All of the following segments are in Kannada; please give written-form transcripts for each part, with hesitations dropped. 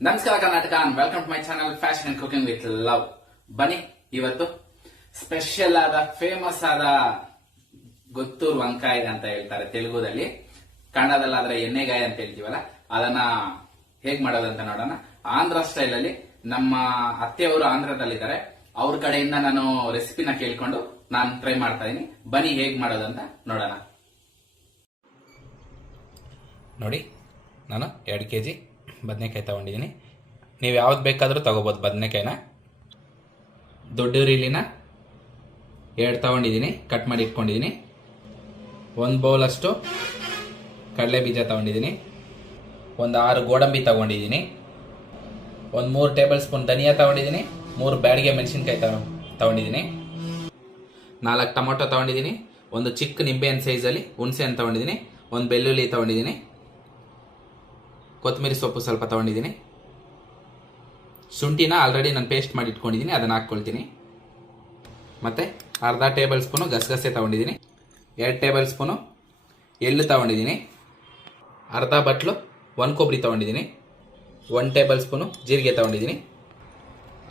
ನಮಸ್ಕಾರ Karnataka and welcome to my channel fashion and cooking with love. ಬನ್ನಿ, ಇವತ್ತು ಸ್ಪೆಷಲ್ ಆದ ಫೇಮಸ್ ಆದ ಗೊತ್ತೂರು ವಂಕಾಯಿ ಅಂತ ಹೇಳ್ತಾರೆ ತೆಲುಗುದಲ್ಲಿ, ಕನ್ನಡದಲ್ಲಾದ್ರೆ ಎಣ್ಣೆಗಾಯಿ ಅಂತ ಹೇಳ್ತೀವಲ್ಲ, ಅದನ್ನ ಹೇಗ್ ಮಾಡೋದಂತ ನೋಡೋಣ. ಆಂಧ್ರ ಸ್ಟೈಲ್ ಅಲ್ಲಿ ನಮ್ಮ ಅತ್ತೆಯವರು ಆಂಧ್ರದಲ್ಲಿದ್ದಾರೆ, ಅವ್ರ ಕಡೆಯಿಂದ ನಾನು ರೆಸಿಪಿನ ಕೇಳ್ಕೊಂಡು ನಾನು ಟ್ರೈ ಮಾಡ್ತಾ ಇದೀನಿ. ಬನ್ನಿ ಹೇಗ್ ಮಾಡೋದಂತ ನೋಡೋಣ. ನೋಡಿ, ನಾನು 2 kg ಬದನೆಕಾಯಿ ತಗೊಂಡಿದ್ದೀನಿ. ನೀವು ಯಾವ್ದು ಬೇಕಾದರೂ ತಗೋಬೋದು. ಬದನೆಕಾಯಿನ ದೊಡ್ಡ ರೀಲಿನ 2 ತಗೊಂಡಿದ್ದೀನಿ, ಕಟ್ ಮಾಡಿ ಇಟ್ಕೊಂಡಿದ್ದೀನಿ. 1 ಬೌಲಷ್ಟು ಕಡಲೆ ಬೀಜ ತಗೊಂಡಿದ್ದೀನಿ. 6 ಗೋಡಂಬಿ ತಗೊಂಡಿದ್ದೀನಿ. 3 ಟೇಬಲ್ ಸ್ಪೂನ್ ಧನಿಯಾ ತಗೊಂಡಿದ್ದೀನಿ. 3 ಬ್ಯಾಡಿಗೆ ಮೆಣಸಿನ್ಕಾಯಿ ತಗೊಂಡಿದ್ದೀನಿ. 4 ಟೊಮೊಟೊ ತಗೊಂಡಿದ್ದೀನಿ. 1 ಚಿಕ್ಕ ನಿಂಬೆಹಣ್ಣು ಸೈಜಲ್ಲಿ ಹುಣಸೆ ಹಣ್ಣು ತಗೊಂಡಿದ್ದೀನಿ. 1 ಬೆಳ್ಳುಳ್ಳಿ ತಗೊಂಡಿದ್ದೀನಿ. ಕೊತ್ತಂಬರಿ ಸೊಪ್ಪು ಸ್ವಲ್ಪ ತಗೊಂಡಿದ್ದೀನಿ. ಶುಂಠಿನ ಆಲ್ರೆಡಿ ನಾನು ಪೇಸ್ಟ್ ಮಾಡಿ ಇಟ್ಕೊಂಡಿದ್ದೀನಿ, ಅದನ್ನು ಹಾಕ್ಕೊಳ್ತೀನಿ. ಮತ್ತು ಅರ್ಧ ಟೇಬಲ್ ಸ್ಪೂನು ಗಸಗಸೆ ತಗೊಂಡಿದ್ದೀನಿ. 2 ಟೇಬಲ್ ಸ್ಪೂನು ಎಳ್ಳು ತಗೊಂಡಿದ್ದೀನಿ. ಅರ್ಧ ಬಟ್ಲು ಕೊಬ್ಬರಿ ತಗೊಂಡಿದ್ದೀನಿ. 1 ಟೇಬಲ್ ಸ್ಪೂನು ಜೀರಿಗೆ ತಗೊಂಡಿದ್ದೀನಿ.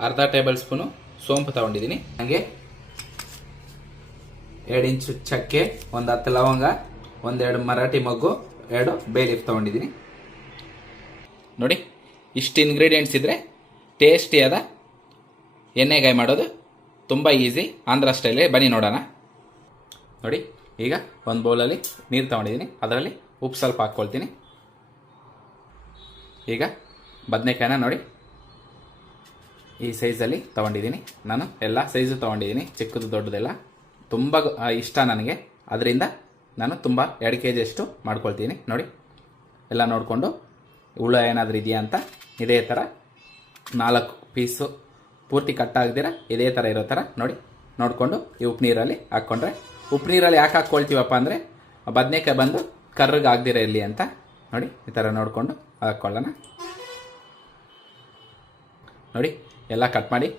ಅರ್ಧ ಟೇಬಲ್ ಸ್ಪೂನು ಸೋಂಪು ತಗೊಂಡಿದ್ದೀನಿ. ಹಾಗೆ 2 ಇಂಚು ಚಕ್ಕೆ, 10 ಲವಂಗ, 2 ಮರಾಠಿ ಮೊಗ್ಗು, 2 ಬೇ ಲೀಫ್ ತಗೊಂಡಿದ್ದೀನಿ. ನೋಡಿ, ಇಷ್ಟು ಇಂಗ್ರೀಡಿಯೆಂಟ್ಸ್ ಇದ್ದರೆ ಟೇಸ್ಟಿಯಾದ ಎಣ್ಣೆಗಾಯಿ ಮಾಡೋದು ತುಂಬ ಈಸಿ, ಆಂಧ್ರ ಸ್ಟೈಲೇ. ಬನ್ನಿ ನೋಡೋಣ. ನೋಡಿ, ಈಗ 1 ಬೌಲಲ್ಲಿ ನೀರು ತಗೊಂಡಿದ್ದೀನಿ, ಅದರಲ್ಲಿ ಉಪ್ಪು ಸ್ವಲ್ಪ ಹಾಕ್ಕೊಳ್ತೀನಿ. ಈಗ ಬದನೆಕಾಯಿನ ನೋಡಿ ಈ ಸೈಜಲ್ಲಿ ತೊಗೊಂಡಿದ್ದೀನಿ. ನಾನು ಎಲ್ಲ ಸೈಜು ತೊಗೊಂಡಿದ್ದೀನಿ, ಚಿಕ್ಕದು ದೊಡ್ಡದೆಲ್ಲ. ತುಂಬ ಇಷ್ಟ ನನಗೆ, ಅದರಿಂದ ನಾನು ತುಂಬ 2 kg ಅಷ್ಟು ಮಾಡ್ಕೊಳ್ತೀನಿ. ನೋಡಿ, ಎಲ್ಲ ನೋಡಿಕೊಂಡು ಹುಳ ಏನಾದರೂ ಇದೆಯಾ ಅಂತ ಇದೇ ಥರ 4 ಪೀಸು ಪೂರ್ತಿ ಕಟ್ಟಾಗದಿರ ಇದೇ ಥರ ಇರೋ ಥರ ನೋಡಿ ನೋಡಿಕೊಂಡು ಈ ಉಪ್ಪು ನೀರಲ್ಲಿ ಹಾಕ್ಕೊಂಡ್ರೆ, ಉಪ್ಪು ನೀರಲ್ಲಿ ಯಾಕೆ ಹಾಕ್ಕೊಳ್ತೀವಪ್ಪ ಅಂದರೆ ಬದನೆಕಾಯಿ ಬಂದು ಕರ್ರಗೆ ಆಗದಿರ ಇರಲಿ ಅಂತ. ನೋಡಿ, ಈ ಥರ ನೋಡಿಕೊಂಡು ಹಾಕ್ಕೊಳ್ಳೋಣ. ನೋಡಿ, ಎಲ್ಲ ಕಟ್ ಮಾಡಿ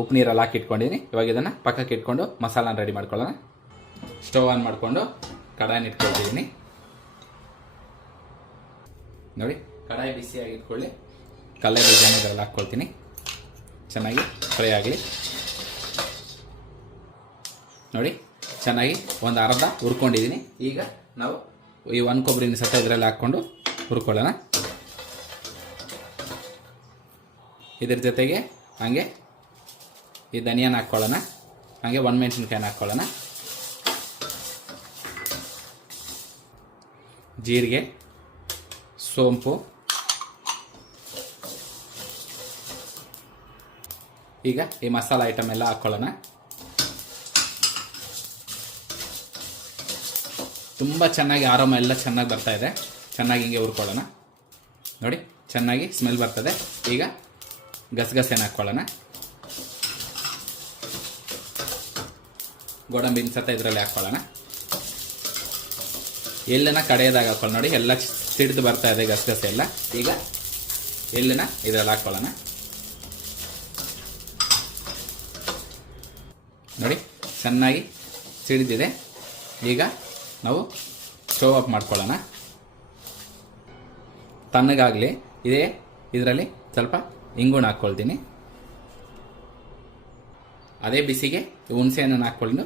ಉಪ್ಪು ನೀರಲ್ಲಿ ಹಾಕಿಟ್ಕೊಂಡಿದ್ದೀನಿ. ಇವಾಗ ಇದನ್ನು ಪಕ್ಕಕ್ಕೆ ಇಟ್ಕೊಂಡು ಮಸಾಲಾನ ರೆಡಿ ಮಾಡ್ಕೊಳ್ಳೋಣ. ಸ್ಟವ್ ಆನ್ ಮಾಡಿಕೊಂಡು ಕಡಾಯಿನ ಇಟ್ಕೊಳ್ತಿದ್ದೀನಿ. ನೋಡಿ, ಕಡಾಯಿ ಬಿಸಿಯಾಗಿ ಇಟ್ಕೊಳ್ಳಿ. ಕಡಲೆ ಬೀಜನ ಇದರಲ್ಲಿ ಹಾಕ್ಕೊಳ್ತೀನಿ, ಚೆನ್ನಾಗಿ ಫ್ರೈ ಆಗಲಿ. ನೋಡಿ, ಚೆನ್ನಾಗಿ ಒಂದು ಅರ್ಧ ಹುರ್ಕೊಂಡಿದ್ದೀನಿ. ಈಗ ನಾವು ಈ 1 ಕೊಬ್ಬರಿನ ಸತ ಇದರಲ್ಲಿ ಹಾಕ್ಕೊಂಡು ಹುರ್ಕೊಳ್ಳೋಣ. ಇದ್ರ ಜೊತೆಗೆ ಹಾಗೆ ಈ ಧನಿಯಾನ ಹಾಕ್ಕೊಳ್ಳೋಣ. ಹಾಗೆ 1 ಮೆಣಸಿನ್ಕಾಯಿನ ಹಾಕ್ಕೊಳ್ಳೋಣ. ಜೀರಿಗೆ, ಸೋಂಪು. ಈಗ ಈ ಮಸಾಲ ಐಟಮ್ ಎಲ್ಲ ಹಾಕ್ಕೊಳ್ಳೋಣ. ತುಂಬ ಚೆನ್ನಾಗಿ ಆರಾಮ ಎಲ್ಲ ಚೆನ್ನಾಗಿ ಬರ್ತಾ ಇದೆ. ಚೆನ್ನಾಗಿ ಹಿಂಗೆ ಹುರ್ಕೊಳ್ಳೋಣ. ನೋಡಿ, ಚೆನ್ನಾಗಿ ಸ್ಮೆಲ್ ಬರ್ತದೆ. ಈಗ ಗಸಗಸೆನ ಹಾಕ್ಕೊಳ್ಳೋಣ. ಗೋಡಂಬಿನ ಸತ ಇದರಲ್ಲಿ ಹಾಕ್ಕೊಳ್ಳೋಣ. ಎಳ್ಳನ್ನ ಕಡೆಯದಾಗ ಹಾಕ್ಕೊಳ್ಳೋಣ. ನೋಡಿ, ಎಲ್ಲ ಸಿಡಿದು ಬರ್ತಾ ಇದೆ ಗಸಗಸೆ ಎಲ್ಲ. ಈಗ ಎಳ್ಳನ್ನ ಇದರಲ್ಲಿ ಹಾಕ್ಕೊಳ್ಳೋಣ. ನೋಡಿ, ಚೆನ್ನಾಗಿ ಸಿಡಿದಿದೆ. ಈಗ ನಾವು ಸ್ಟವ್ ಆಫ್ ಮಾಡ್ಕೊಳ್ಳೋಣ. ತಣ್ಣಗಾಗಲಿ. ಇದರಲ್ಲಿ ಸ್ವಲ್ಪ ಇಂಗುಣ ಹಾಕ್ಕೊಳ್ತೀನಿ. ಅದೇ ಬಿಸಿಗೆ ಹುಣಸೆ ಹಣ್ಣನ್ನು ಹಾಕ್ಕೊಂಡು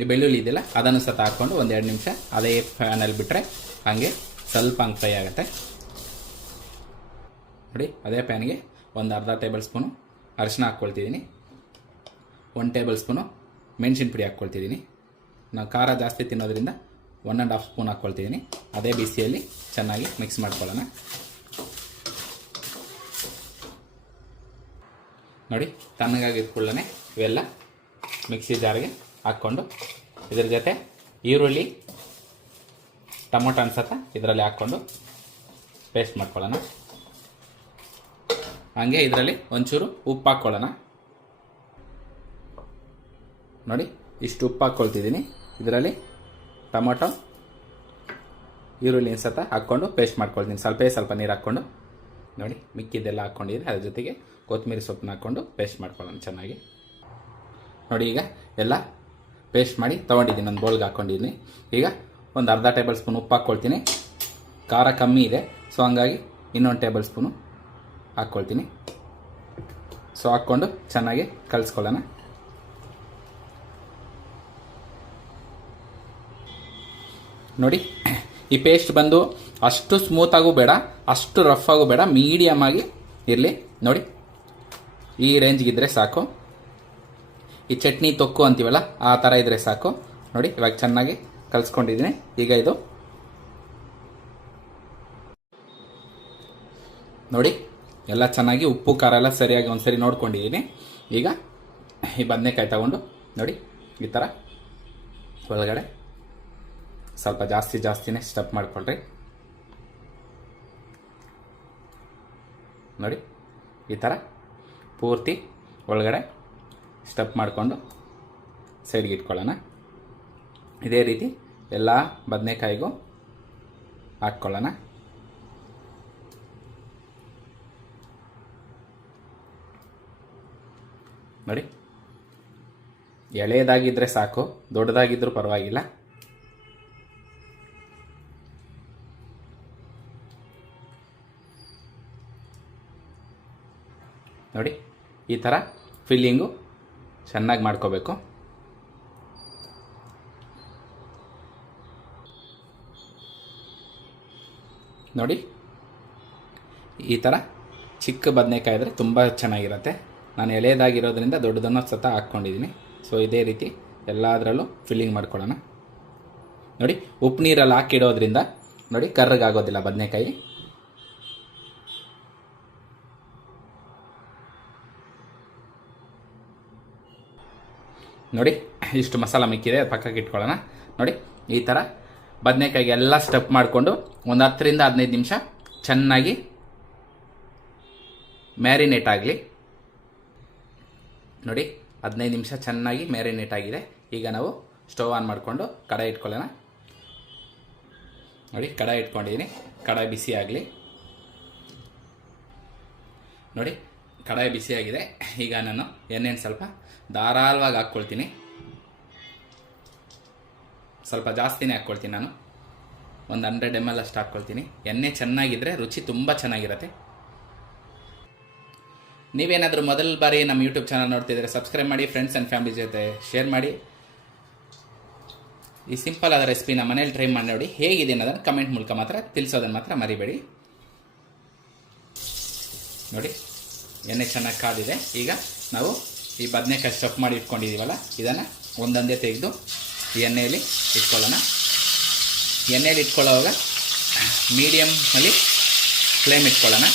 ಈ ಬೆಳ್ಳುಳ್ಳಿ ಇದೆಯಲ್ಲ ಅದನ್ನು ಸತ ಹಾಕ್ಕೊಂಡು 1-2 ನಿಮಿಷ ಅದೇ ಫ್ಯಾನಲ್ಲಿ ಬಿಟ್ಟರೆ ಹಾಗೆ ಸ್ವಲ್ಪ ಹಂಗೆ ಫ್ರೈ ಆಗುತ್ತೆ. ನೋಡಿ, ಅದೇ ಪ್ಯಾನ್ಗೆ ಅರ್ಧ ಟೇಬಲ್ ಸ್ಪೂನು ಅರಿಶಿನ ಹಾಕ್ಕೊಳ್ತಿದ್ದೀನಿ. 1 ಟೇಬಲ್ ಸ್ಪೂನು ಮೆಣಸಿನ ಪುಡಿ ಹಾಕ್ಕೊಳ್ತಿದ್ದೀನಿ. ನಾವು ಖಾರ ಜಾಸ್ತಿ ತಿನ್ನೋದ್ರಿಂದ 1.5 ಸ್ಪೂನ್ ಹಾಕ್ಕೊಳ್ತಿದ್ದೀನಿ. ಅದೇ ಬಿಸಿಯಲ್ಲಿ ಚೆನ್ನಾಗಿ ಮಿಕ್ಸ್ ಮಾಡ್ಕೊಳ್ಳೋಣ. ನೋಡಿ, ತಣ್ಣಗಾಗಿ ಇಟ್ಕೊಳ್ಳೋಣ. ಇವೆಲ್ಲ ಮಿಕ್ಸಿ ಜಾರ್ಗೆ ಹಾಕ್ಕೊಂಡು ಇದ್ರ ಜೊತೆ ಈರುಳ್ಳಿ, ಟೊಮೊಟೊ ಅನ್ಸತ್ತ ಇದರಲ್ಲಿ ಹಾಕ್ಕೊಂಡು ಪೇಸ್ಟ್ ಮಾಡ್ಕೊಳ್ಳೋಣ. ಹಾಗೆ ಇದರಲ್ಲಿ ಒಂಚೂರು ಉಪ್ಪು ಹಾಕ್ಕೊಳ್ಳೋಣ. ನೋಡಿ, ಇಷ್ಟು ಉಪ್ಪು ಹಾಕ್ಕೊಳ್ತಿದ್ದೀನಿ. ಇದರಲ್ಲಿ ಟೊಮೊಟೊ, ಈರುಳ್ಳಿ ಅನ್ಸತ್ತ ಹಾಕ್ಕೊಂಡು ಪೇಸ್ಟ್ ಮಾಡ್ಕೊಳ್ತೀನಿ. ಸ್ವಲ್ಪ ನೀರು ಹಾಕ್ಕೊಂಡು. ನೋಡಿ, ಮಿಕ್ಕಿದ್ದೆಲ್ಲ ಹಾಕ್ಕೊಂಡಿದ್ರೆ ಅದ್ರ ಜೊತೆಗೆ ಕೊತ್ತಂಬರಿ ಸೊಪ್ಪನ್ನ ಹಾಕ್ಕೊಂಡು ಪೇಸ್ಟ್ ಮಾಡ್ಕೊಳ್ಳೋಣ ಚೆನ್ನಾಗಿ. ನೋಡಿ, ಈಗ ಎಲ್ಲ ಪೇಸ್ಟ್ ಮಾಡಿ ತೊಗೊಂಡಿದ್ದೀನಿ, ಒಂದು ಬೌಲ್ಗೆ ಹಾಕ್ಕೊಂಡಿದ್ದೀನಿ. ಈಗ ಅರ್ಧ ಟೇಬಲ್ ಸ್ಪೂನ್ ಉಪ್ಪು ಹಾಕ್ಕೊಳ್ತೀನಿ. ಖಾರ ಕಮ್ಮಿ ಇದೆ, ಸೊ ಹಂಗಾಗಿ 1 ಟೇಬಲ್ ಸ್ಪೂನು ಹಾಕ್ಕೊಳ್ತೀನಿ. ಸೊ ಹಾಕ್ಕೊಂಡು ಚೆನ್ನಾಗಿ ಕಲಿಸ್ಕೊಳ್ಳೋಣ. ನೋಡಿ, ಈ ಪೇಸ್ಟ್ ಬಂದು ಅಷ್ಟು ಸ್ಮೂತಾಗೂ ಬೇಡ, ಅಷ್ಟು ರಫ್ ಆಗು ಬೇಡ, ಮೀಡಿಯಮ್ ಆಗಿ ಇರಲಿ. ನೋಡಿ, ಈ ರೇಂಜ್ಗಿದ್ರೆ ಸಾಕು. ಈ ಚಟ್ನಿ ತೊಕ್ಕು ಅಂತೀವಲ್ಲ ಆ ಥರ ಇದ್ರೆ ಸಾಕು. ನೋಡಿ, ಇವಾಗ ಚೆನ್ನಾಗಿ ಕಲಿಸ್ಕೊಂಡಿದ್ದೀನಿ. ಈಗ ಇದು ನೋಡಿ ಎಲ್ಲ ಚೆನ್ನಾಗಿ ಉಪ್ಪು ಖಾರ ಎಲ್ಲ ಸರಿಯಾಗಿ ಒಂದ್ಸರಿ ನೋಡ್ಕೊಂಡಿದ್ದೀನಿ. ಈಗ ಈ ಬದನೆಕಾಯಿ ತಗೊಂಡು ನೋಡಿ ಈ ಥರ ಒಳಗಡೆ ಸ್ವಲ್ಪ ಜಾಸ್ತಿನೇ ಸ್ಟಫ್ ಮಾಡ್ಕೊಳ್ರಿ. ನೋಡಿ, ಈ ಥರ ಪೂರ್ತಿ ಒಳಗಡೆ ಸ್ಟಫ್ ಮಾಡಿಕೊಂಡು ಸೈಡ್ಗೆ ಇಟ್ಕೊಳ್ಳೋಣ. ಇದೇ ರೀತಿ ಎಲ್ಲ ಬದನೆಕಾಯಿಗೂ ಹಾಕ್ಕೊಳ್ಳೋಣ. ನೋಡಿ, ಎಳೆಯದಾಗಿದ್ದರೆ ಸಾಕು, ದೊಡ್ಡದಾಗಿದ್ರೂ ಪರವಾಗಿಲ್ಲ. ನೋಡಿ, ಈ ಥರ ಫಿಲ್ಲಿಂಗು ಚೆನ್ನಾಗಿ ಮಾಡ್ಕೋಬೇಕು. ನೋಡಿ, ಈ ಥರ ಚಿಕ್ಕ ಬದನೆಕಾಯಿ ಇದ್ದರೆ ತುಂಬ ಚೆನ್ನಾಗಿರುತ್ತೆ. ನಾನು ಎಳೆಯದಾಗಿರೋದ್ರಿಂದ ದೊಡ್ಡದನ್ನು ಸತ ಹಾಕ್ಕೊಂಡಿದ್ದೀನಿ. ಸೊ ಇದೇ ರೀತಿ ಎಲ್ಲದರಲ್ಲೂ ಫಿಲ್ಲಿಂಗ್ ಮಾಡ್ಕೊಳ್ಳೋಣ. ನೋಡಿ, ಉಪ್ಪು ನೀರಲ್ಲಿ ಹಾಕಿಡೋದ್ರಿಂದ ನೋಡಿ ಕರ್ರಗಾಗೋದಿಲ್ಲ ಬದನೆಕಾಯಿ. ನೋಡಿ, ಇಷ್ಟು ಮಸಾಲ ಮಿಕ್ಕಿದೆ, ಪಕ್ಕಕ್ಕೆ ಇಟ್ಕೊಳ್ಳೋಣ. ನೋಡಿ, ಈ ಥರ ಬದನೆಕಾಯಿಗೆ ಎಲ್ಲ ಸ್ಟಫ್ ಮಾಡಿಕೊಂಡು ಒಂದು 10 ರಿಂದ 15 ನಿಮಿಷ ಚೆನ್ನಾಗಿ ಮ್ಯಾರಿನೇಟ್ ಆಗಲಿ. ನೋಡಿ, 15 ನಿಮಿಷ ಚೆನ್ನಾಗಿ ಮ್ಯಾರಿನೇಟ್ ಆಗಿದೆ. ಈಗ ನಾವು ಸ್ಟವ್ ಆನ್ ಮಾಡಿಕೊಂಡು ಕಡಾಯಿ ಇಟ್ಕೊಳ್ಳೋಣ. ನೋಡಿ, ಕಡಾಯಿ ಇಟ್ಕೊಂಡಿದ್ದೀನಿ. ಕಡಾಯಿ ಬಿಸಿ ಆಗಲಿ. ನೋಡಿ, ಕಡಾಯಿ ಬಿಸಿಯಾಗಿದೆ. ಈಗ ನಾನು ಎಣ್ಣೆನ ಸ್ವಲ್ಪ ಧಾರಾಳವಾಗಿ ಹಾಕ್ಕೊಳ್ತೀನಿ. ಸ್ವಲ್ಪ ಜಾಸ್ತಿನೇ ಹಾಕ್ಕೊಳ್ತೀನಿ. ನಾನು ಒಂದು 100 ml ಅಷ್ಟು ಹಾಕ್ಕೊಳ್ತೀನಿ. ಎಣ್ಣೆ ಚೆನ್ನಾಗಿದ್ದರೆ ರುಚಿ ತುಂಬ ಚೆನ್ನಾಗಿರುತ್ತೆ. ನೀವೇನಾದರೂ ಮೊದಲ ಬಾರಿ ನಮ್ಮ ಯೂಟ್ಯೂಬ್ ಚಾನಲ್ ನೋಡ್ತಿದ್ರೆ ಸಬ್ಸ್ಕ್ರೈಬ್ ಮಾಡಿ, ಫ್ರೆಂಡ್ಸ್ ಆ್ಯಂಡ್ ಫ್ಯಾಮಿಲಿ ಜೊತೆ ಶೇರ್ ಮಾಡಿ. ಈ ಸಿಂಪಲ್ ಆದ ರೆಸಿಪಿನ ಮನೇಲಿ ಟ್ರೈ ಮಾಡಿ ನೋಡಿ. ಹೇಗಿದೆ ಅನ್ನೋದನ್ನು ಕಮೆಂಟ್ ಮೂಲಕ ಮಾತ್ರ ತಿಳಿಸೋದನ್ನು ಮಾತ್ರ ಮರಿಬೇಡಿ. ನೋಡಿ, ಎಣ್ಣೆ ಚೆನ್ನಾಗಿ ಕಾದಿದೆ. ಈಗ ನಾವು ಈ ಬದನೆಕಾಯಿ ಸ್ಟಫ್ ಮಾಡಿ ಇಟ್ಕೊಂಡಿದ್ದೀವಲ್ಲ, ಇದನ್ನು ಒಂದೊಂದೇ ತೆಗೆದು ಈ ಎಣ್ಣೆಯಲ್ಲಿ ಇಟ್ಕೊಳ್ಳೋಣ. ಎಣ್ಣೆಯಲ್ಲಿ ಇಟ್ಕೊಳ್ಳೋವಾಗ ಮೀಡಿಯಮಲ್ಲಿ ಫ್ಲೇಮ್ ಇಟ್ಕೊಳ್ಳೋಣ.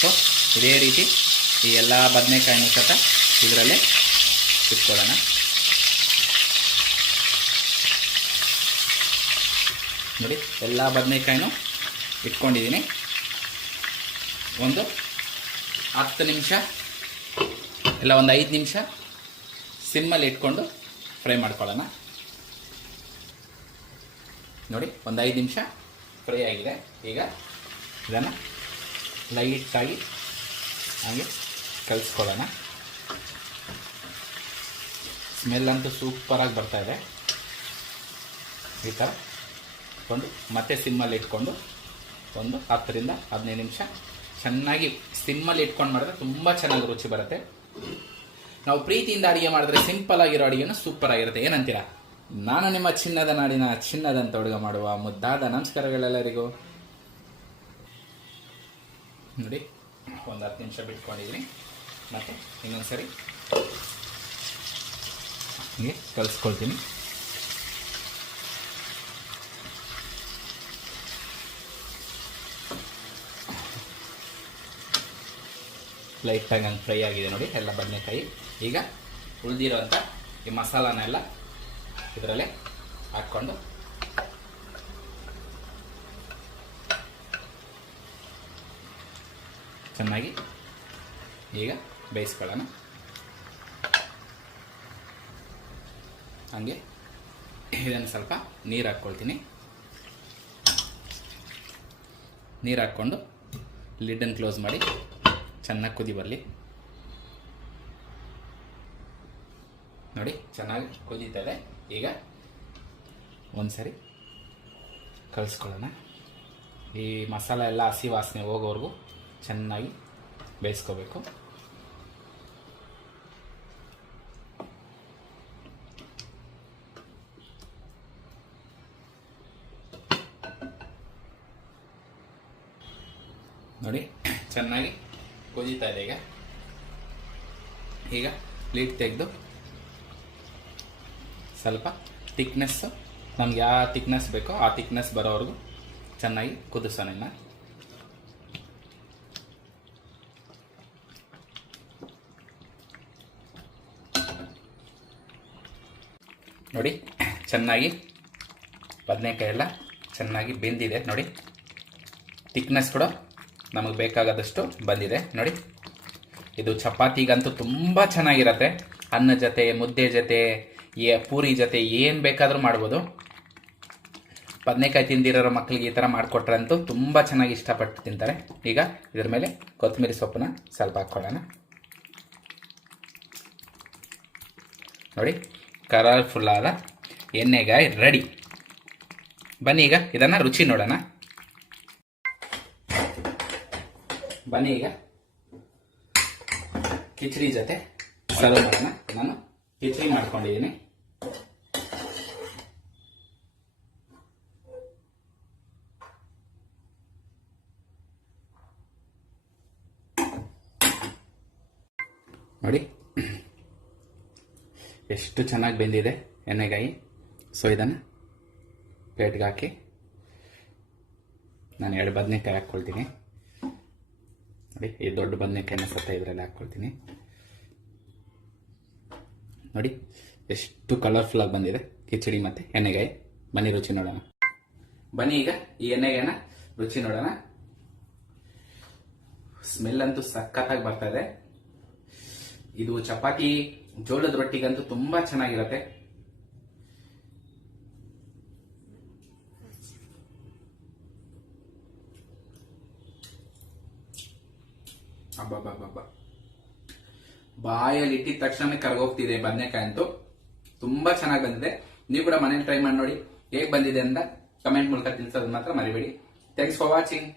ಸೊ ಇದೇ ರೀತಿ ಈ ಎಲ್ಲ ಬದನೆಕಾಯಿನೂ ಸಹ ಇದರಲ್ಲೇ ಇಟ್ಕೊಳ್ಳೋಣ. ನೋಡಿ, ಎಲ್ಲ ಬದನೆಕಾಯಿನೂ ಇಟ್ಕೊಂಡಿದ್ದೀನಿ. ಒಂದು 10 ನಿಮಿಷ ಇಲ್ಲ ಒಂದು 5 ನಿಮಿಷ ಸಿಮ್ಮಲ್ಲಿ ಇಟ್ಕೊಂಡು ಫ್ರೈ ಮಾಡ್ಕೊಳ್ಳೋಣ. ನೋಡಿ, ಒಂದು 5 ನಿಮಿಷ ಫ್ರೈ ಆಗಿದೆ. ಈಗ ಇದನ್ನು ಲೈಟಾಗಿ ಹಾಗೆ ಕಲಿಸ್ಕೊಳ್ಳೋಣ. ಸ್ಮೆಲ್ ಅಂತೂ ಸೂಪರಾಗಿ ಬರ್ತಾ ಇದೆ. ಈ ಥರ ಒಂದು ಮತ್ತೆ ಸಿಮ್ಮಲ್ಲಿ ಇಟ್ಕೊಂಡು ಒಂದು 10 ರಿಂದ 15 ನಿಮಿಷ ಚೆನ್ನಾಗಿ ಸಿಮ್ಮಲ್ಲಿ ಇಟ್ಕೊಂಡು ಮಾಡಿದ್ರೆ ತುಂಬ ಚೆನ್ನಾಗಿ ರುಚಿ ಬರುತ್ತೆ. ನಾವು ಪ್ರೀತಿಯಿಂದ ಅಡುಗೆ ಮಾಡಿದ್ರೆ ಸಿಂಪಲ್ ಆಗಿರೋ ಅಡುಗೆನೂ ಸೂಪರ್ ಆಗಿರುತ್ತೆ. ಏನಂತೀರಾ? ನಾನು ನಿಮ್ಮ ಚಿನ್ನದ ನಾಡಿನ ಚಿನ್ನದಂತ ಅಡುಗೆ ಮಾಡುವ ಮುದ್ದಾದ ನಮಸ್ಕಾರಗಳೆಲ್ಲರಿಗೂ. ನೋಡಿ, ಒಂದು 10 ನಿಮಿಷ ಬಿಟ್ಕೊಂಡಿದ್ದೀನಿ. ಮತ್ತು ಇನ್ನೊಂದು ಸರಿ ಹೀಗೆ ಕಲಿಸ್ಕೊಳ್ತೀನಿ. ಲೈಟಾಗಿ ಹಂಗೆ ಫ್ರೈ ಆಗಿದೆ ನೋಡಿ ಎಲ್ಲ ಬದನೆಕಾಯಿ. ಈಗ ಉಳಿದಿರೋಂಥ ಈ ಮಸಾಲಾನೆಲ್ಲ ಇದರಲ್ಲೇ ಹಾಕ್ಕೊಂಡು ಚೆನ್ನಾಗಿ ಈಗ ಬೇಯಿಸ್ಕೊಳ್ಳೋಣ. ಹಾಗೆ ಇದನ್ನು ಸ್ವಲ್ಪ ನೀರು ಹಾಕ್ಕೊಳ್ತೀನಿ. ನೀರು ಹಾಕ್ಕೊಂಡು ಲಿಡ್ಡನ್ನು ಕ್ಲೋಸ್ ಮಾಡಿ ಚೆನ್ನಾಗಿ ಕುದಿ ಬರಲಿ. ನೋಡಿ, ಚೆನ್ನಾಗಿ ಕುದೀತದೆ. ಈಗ ಒಂದ್ಸರಿ ಕಲಿಸ್ಕೊಳ್ಳೋಣ. ಈ ಮಸಾಲೆ ಎಲ್ಲ ಹಸಿ ವಾಸನೆ ಹೋಗೋವರೆಗೂ ಚೆನ್ನಾಗಿ ಬೇಯಿಸ್ಕೋಬೇಕು. ನೋಡಿ ಚೆನ್ನಾಗಿ ಕುದೀತಾ ಇದೆ. ಈಗ ಲೀಡ್ ತೆಗೆದು ಸ್ವಲ್ಪ ಥಿಕ್ನೆಸ್, ನಮ್ಗೆ ಯಾವ ಥಿಕ್ನೆಸ್ ಬೇಕೋ ಆ ಥಿಕ್ನೆಸ್ ಬರೋವರೆಗೂ ಚೆನ್ನಾಗಿ ಕುದಿಸೋಣ. ಇನ್ನು ನೋಡಿ ಚೆನ್ನಾಗಿ ಬದನೆಕಾಯಿ ಎಲ್ಲ ಚೆನ್ನಾಗಿ ಬೆಂದಿದೆ. ನೋಡಿ ಥಿಕ್ನೆಸ್ ಕೂಡ ನಮಗೆ ಬೇಕಾಗದಷ್ಟು ಬಂದಿದೆ. ನೋಡಿ ಇದು ಚಪಾತಿಗಂತೂ ತುಂಬ ಚೆನ್ನಾಗಿರತ್ತೆ. ಅನ್ನ ಜೊತೆ, ಮುದ್ದೆ ಜೊತೆ, ಪೂರಿ ಜೊತೆ ಏನು ಬೇಕಾದರೂ ಮಾಡ್ಬೋದು. ಬದನೆಕಾಯಿ ತಿಂದಿರೋ ಮಕ್ಕಳಿಗೆ ಈ ಥರ ಮಾಡಿಕೊಟ್ರಂತೂ ತುಂಬ ಚೆನ್ನಾಗಿ ಇಷ್ಟಪಟ್ಟು ತಿಂತಾರೆ. ಈಗ ಇದ್ರ ಮೇಲೆ ಕೊತ್ತಂಬರಿ ಸೊಪ್ಪನ್ನ ಸ್ವಲ್ಪ ಹಾಕ್ಕೊಳ್ಳೋಣ. ನೋಡಿ ಕಲರ್ಫುಲ್ ಆದ ಎಣ್ಣೆಗಾಯಿ ರೆಡಿ. ಬನ್ನಿ ಈಗ ಇದನ್ನು ರುಚಿ ನೋಡೋಣ. ಬನ್ನಿ ಈಗ ಕಿಚಡಿ ಜೊತೆ ಸರ್ವ್ ಮಾಡೋಣ. ನಾನು ಕಿಚಡಿ ಮಾಡ್ಕೊಂಡಿದ್ದೀನಿ. ನೋಡಿ ಎಷ್ಟು ಚೆನ್ನಾಗಿ ಬೆಂದಿದೆ ಎಣ್ಣೆಗಾಯಿ. ಸೊ ಇದನ್ನು ಪ್ಲೇಟ್ಗೆ ಹಾಕಿ ನಾನು 2 ಬದನೆಕಾಯಿ ಹಾಕ್ಕೊಳ್ತೀನಿ. ನೋಡಿ ಈ ದೊಡ್ಡ ಬದನೆಕಾಯಿನ ಸತ್ತ ಇದರಲ್ಲಿ ಹಾಕ್ಕೊಳ್ತೀನಿ. ನೋಡಿ ಎಷ್ಟು ಕಲರ್ಫುಲ್ ಆಗಿ ಬಂದಿದೆ ಕಿಚಡಿ ಮತ್ತು ಎಣ್ಣೆಗಾಯಿ. ಬನ್ನಿ ರುಚಿ ನೋಡೋಣ. ಬನ್ನಿ ಈಗ ಈ ಎಣ್ಣೆಗಾಯಿನ ರುಚಿ ನೋಡೋಣ. ಸ್ಮೆಲ್ ಅಂತೂ ಸಖತ್ತಾಗಿ ಬರ್ತಾ ಇದೆ. ಇದು ಚಪಾತಿ, ಜೋಳದ ರೊಟ್ಟಿಗಂತೂ ತುಂಬಾ ಚೆನ್ನಾಗಿರತ್ತೆ. ಅಬ್ಬಬ್ಬಬ್ಬ, ಬಾಯಲ್ಲಿ ಇಟ್ಟಿದ ತಕ್ಷಣ ಕರ್ಗೋಗ್ತಿದೆ ಬದನೆಕಾಯಿ ಅಂತೂ. ತುಂಬಾ ಚೆನ್ನಾಗಿ ಬಂದಿದೆ. ನೀವು ಕೂಡ ಮನೇಲಿ ಟ್ರೈ ಮಾಡಿ ನೋಡಿ ಹೇಗೆ ಬಂದಿದೆ ಅಂತ ಕಮೆಂಟ್ ಮೂಲಕ ತಿಳಿಸೋದು ಮಾತ್ರ ಮರಿಬೇಡಿ. Thanks for watching.